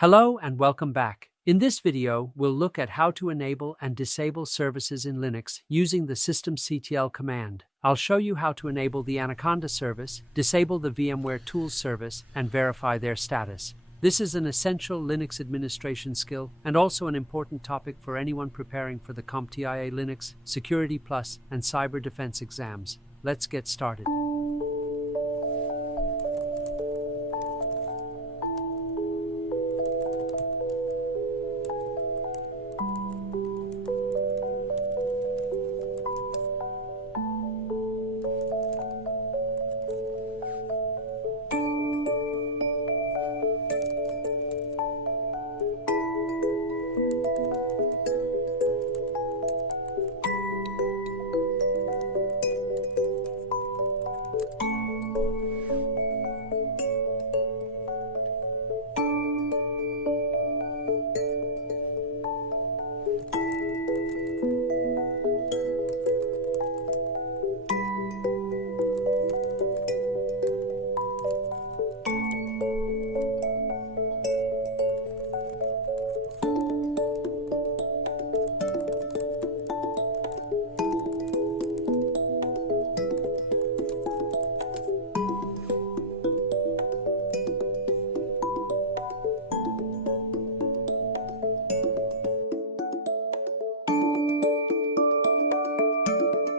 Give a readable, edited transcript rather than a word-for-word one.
Hello and welcome back. In this video, we'll look at how to enable and disable services in Linux using the systemctl command. I'll show you how to enable the Anaconda service, disable the VMware Tools service, and verify their status. This is an essential Linux administration skill and also an important topic for anyone preparing for the CompTIA Linux, Security Plus, and Cyber Defense exams. Let's get started.